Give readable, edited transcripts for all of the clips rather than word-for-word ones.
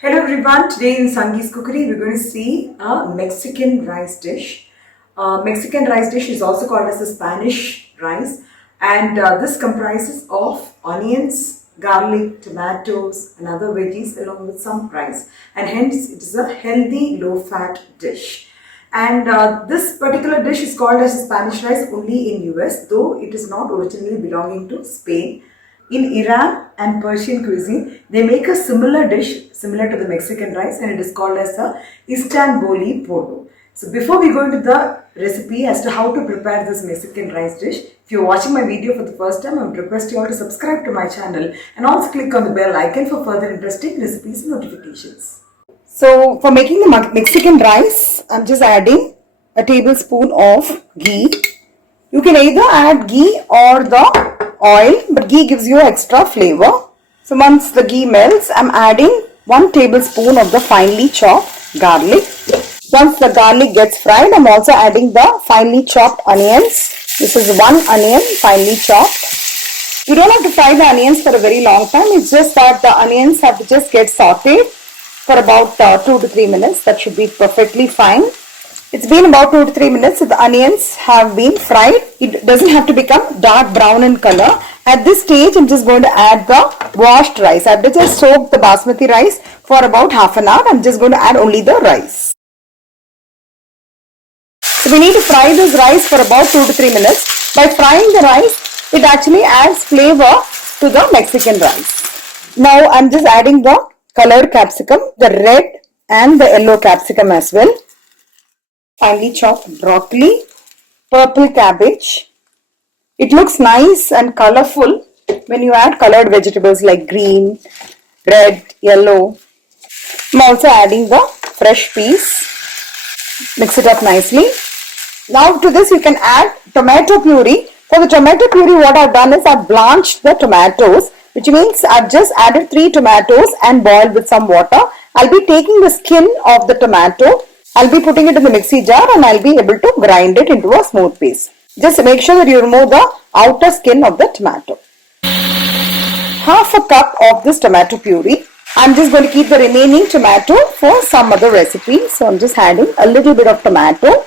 Hello everyone, today in Sangee's Cookery we're going to see a Mexican rice dish. Mexican rice dish is also called as a Spanish rice, and this comprises of onions, garlic, tomatoes and other veggies along with some rice, and hence it is a healthy low fat dish. And this particular dish is called as Spanish rice only in US, though it is not originally belonging to Spain. In Iran and Persian cuisine, they make a similar dish similar to the Mexican rice, and it is called as the Istanbuli porro. So before we go into the recipe as to how to prepare this Mexican rice dish, if you are watching my video for the first time, I would request you all to subscribe to my channel and also click on the bell icon for further interesting recipes and notifications. So for making the Mexican rice, I am just adding a tablespoon of ghee. You can either add ghee or the oil, but ghee gives you extra flavor. So once the ghee melts, I'm adding 1 tablespoon of the finely chopped garlic. Once the garlic gets fried, I'm also adding the finely chopped onions. This is 1 onion finely chopped. You don't have to fry the onions for a very long time. It's just that the onions have to just get sauteed for about 2 to 3 minutes. That should be perfectly fine. It's been about 2 to 3 minutes. So the onions have been fried. It doesn't have to become dark brown in color. At this stage, I'm just going to add the washed rice. I've just soaked the basmati rice for about half an hour. I'm just going to add only the rice. So we need to fry this rice for about 2 to 3 minutes. By frying the rice, it actually adds flavor to the Mexican rice. Now I'm just adding the colored capsicum, the red and the yellow capsicum as well. Finely chopped broccoli, purple cabbage. It looks nice and colorful when you add colored vegetables like green, red, yellow. I'm also adding the fresh peas. Mix it up nicely. Now to this you can add tomato puree. For the tomato puree, what I've done is I've blanched the tomatoes, which means I've just added 3 tomatoes and boiled with some water. I'll be taking the skin of the tomato. I'll be putting it in the mixie jar and I'll be able to grind it into a smooth paste. Just make sure that you remove the outer skin of the tomato. Half a cup of this tomato puree. I'm just going to keep the remaining tomato for some other recipe. So I'm just adding a little bit of tomato.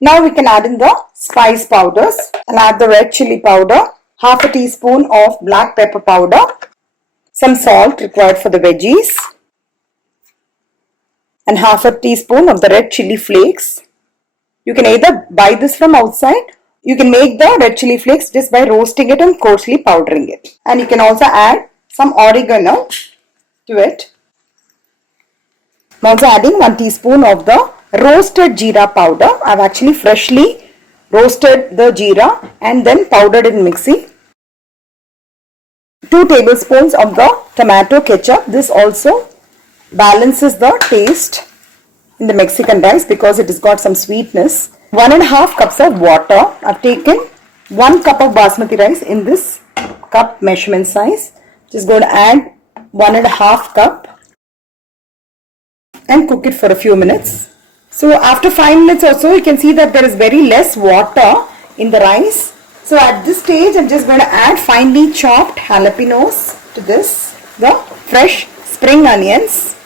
Now we can add in the spice powders. I'll add the red chili powder, half a teaspoon of black pepper powder, some salt required for the veggies, and half a teaspoon of the red chili flakes. You can either buy this from outside. You can make the red chili flakes just by roasting it and coarsely powdering it. And you can also add some oregano to it. I'm also adding 1 teaspoon of the roasted jeera powder. I've actually freshly roasted the jeera and then powdered in mixie. 2 tablespoons of the tomato ketchup. This also balances the taste in the Mexican rice because it has got some sweetness. 1.5 cups of water. I've taken 1 cup of basmati rice in this cup measurement size. Just going to add 1.5 cup and cook it for a few minutes. So after 5 minutes or so, you can see that there is very less water in the rice. So at this stage, I'm just going to add finely chopped jalapenos to this, the fresh spring onions,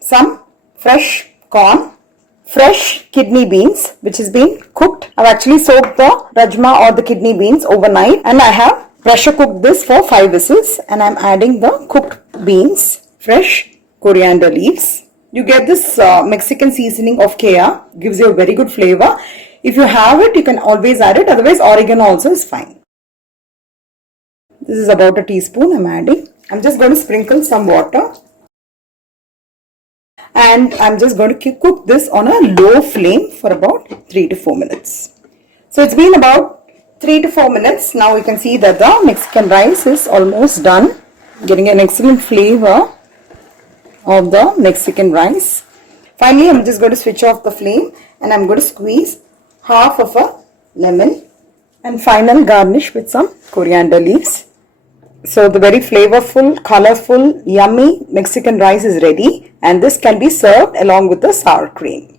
some fresh corn, fresh kidney beans which has been cooked. I've actually soaked the rajma or the kidney beans overnight, and I have pressure cooked this for 5 whistles, and I'm adding the cooked beans, fresh coriander leaves. You get this Mexican seasoning of Kea, gives you a very good flavor. If you have it, you can always add it, otherwise oregano also is fine. This is about a teaspoon I'm adding. I'm just going to sprinkle some water. And I'm just going to cook this on a low flame for about 3 to 4 minutes. So it's been about 3 to 4 minutes. Now you can see that the Mexican rice is almost done. Getting an excellent flavor of the Mexican rice. Finally, I'm just going to switch off the flame and I'm going to squeeze half of a lemon and final garnish with some coriander leaves. So the very flavorful, colorful, yummy Mexican rice is ready, and this can be served along with the sour cream.